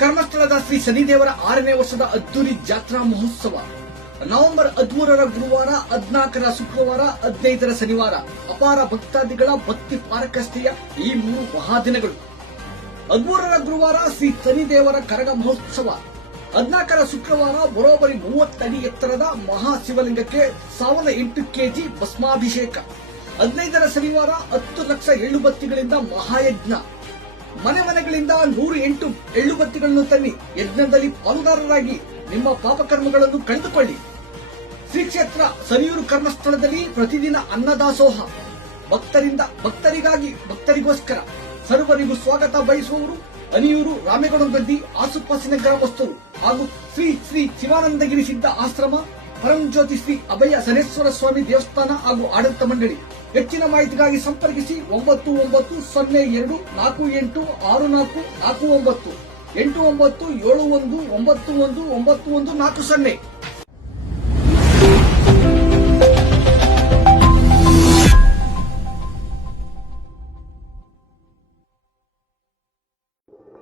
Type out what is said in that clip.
ಕರ್ಮಸ್ಥಳದ ಶ್ರೀ ಶನಿದೇವರ 6ನೇ ವರ್ಷದ ಅದ್ದೂರಿ ಜಾತ್ರಾ ಮಹೋತ್ಸವ ನವೆಂಬರ್ 13ರ ಗುರುವಾರ, 14ರ ಶುಕ್ರವಾರ, 15ರ ಶನಿವಾರ ಅಪಾರ ಭಕ್ತಾದಿಗಳ ಭಕ್ತಿ ಪಾರಕಸ್ತೆಯ ಈ 3 ಮಹಾದಿನಗಳು. 13ರ ಗುರುವಾರ ಶ್ರೀ ಶನಿದೇವರ ಕರಗ ಮಹೋತ್ಸವ, 14ರ ಶುಕ್ರವಾರ ಬರೋಬ್ಬರಿ 30 ಅಡಿ ಎತ್ತರದ ಮಹಾಶಿವಲಿಂಗಕ್ಕೆ 1008 ಕೆಜಿ ಭಸ್ಮಾಭಿಷೇಕ, 15ರ ಶನಿವಾರ 10 ಲಕ್ಷ ಎಳ್ಳುಬತ್ತಿಗಳಿಂದ ಮಹಾಯಜ್ಞ. ಮನೆ ಮನೆಗಳಿಂದ 108 ಎಳ್ಳುಬತ್ತಿಗಳನ್ನು ತನ್ನಿ ಯಜ್ಞದಲ್ಲಿ ಪಾಲುದಾರರಾಗಿ ನಿಮ್ಮ ಪಾಪಕರ್ಮಗಳನ್ನು ಕಳೆದುಕೊಳ್ಳಿ. ಶ್ರೀ ಕ್ಷೇತ್ರ ಸನಿಯೂರು ಕರ್ಮಸ್ಥಳದಲ್ಲಿ ಪ್ರತಿದಿನ ಅನ್ನದಾಸೋಹ. ಭಕ್ತರಿಗಾಗಿ ಭಕ್ತರಿಗೋಸ್ಕರ ಸರ್ವರಿಗೂ ಸ್ವಾಗತ ಬಯಸುವವರು ಅನಿಯೂರು, ರಾಮೇಗೌಡಗದ್ದಿ, ಆಸುಪಾಸಿನ ಗ್ರಾಮಸ್ಥರು ಹಾಗೂ ಶ್ರೀ ಶ್ರೀ ಶಿವಾನಂದಗಿರಿ ಸಿದ್ಧ ಆಶ್ರಮ, ಪರಂಜ್ಯೋತಿ ಶ್ರೀ ಅಭಯ ಶನೇಶ್ವರ ಸ್ವಾಮಿ ದೇವಸ್ಥಾನ ಹಾಗೂ ಆಡಳಿತ ಮಂಡಳಿ. ಹೆಚ್ಚಿನ ಮಾಹಿತಿಗಾಗಿ ಸಂಪರ್ಕಿಸಿ 9902486449 8971919190.